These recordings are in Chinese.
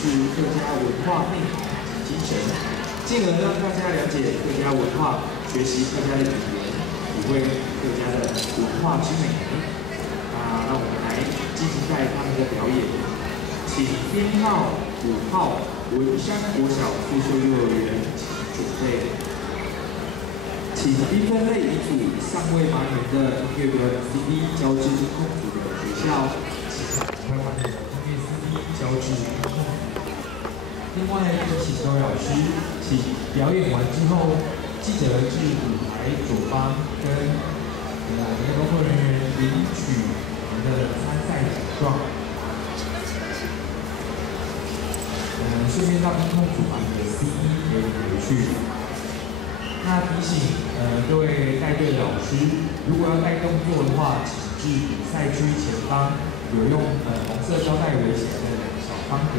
是客家文化内涵及精神，进而让大家了解客家文化，学习客家的语言，体会客家的文化之美。让我们来进行带他们的表演，请编号5号文山国小退休幼儿园准备，请缤纷类遗组尚未完成的音乐的 CD 交至控组的学校，请赶快把你的音乐 CD 交至控组。另外，请各位老师，请表演完之后，记得至舞台左方跟我们的工作人员领取我们的参赛奖状。顺便到音控组把你的 CD 给回去。那提醒各位带队的老师，如果要带动作的话，请至比赛区前方有用红色胶带围起来的小方格，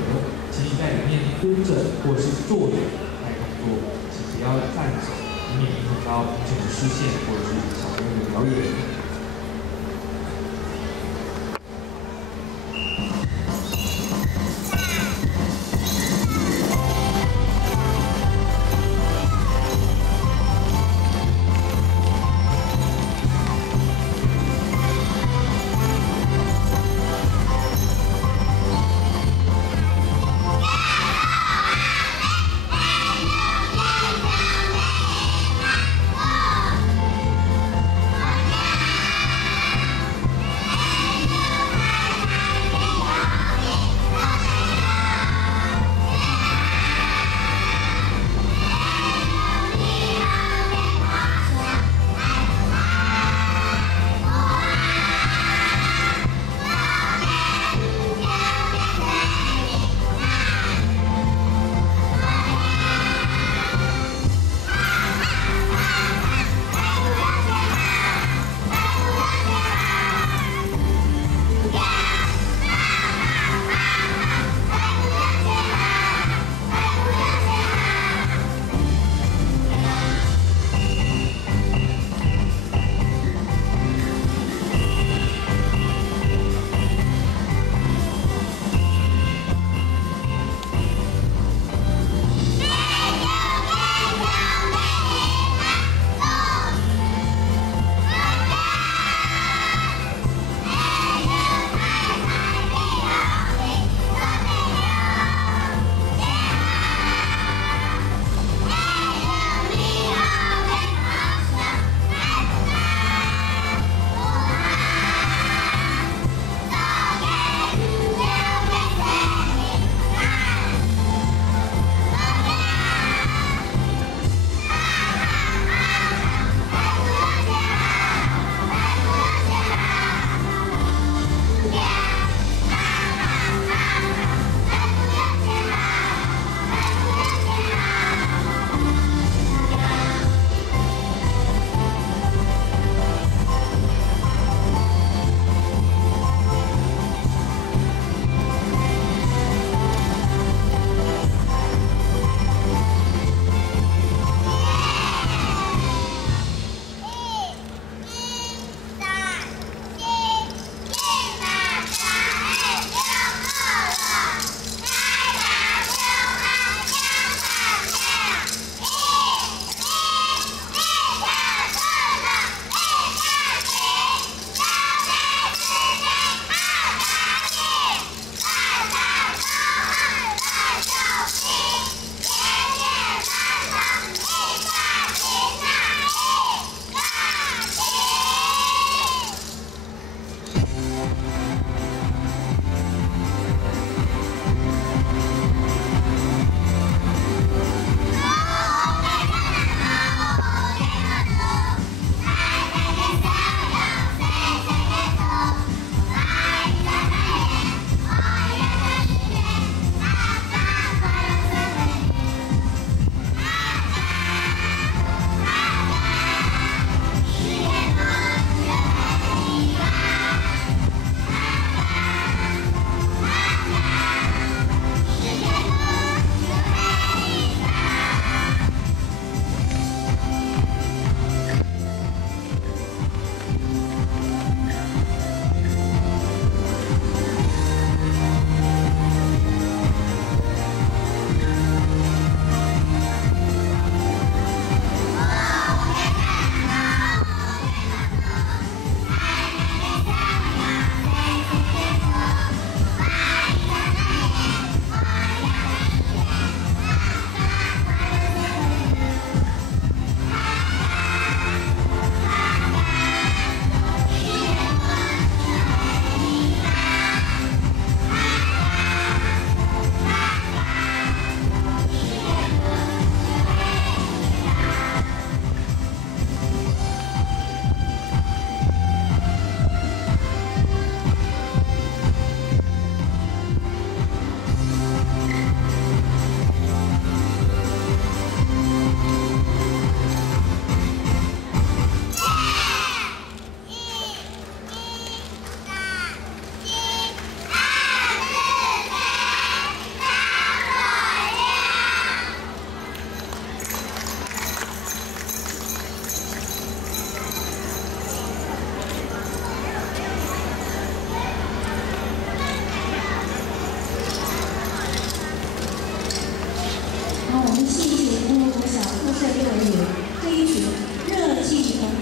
请你在里面蹲着或是坐着带动作，请不要站着，以免影响到评审的视线或者是小朋友的表演。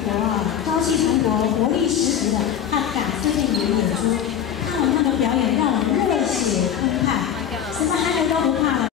哇！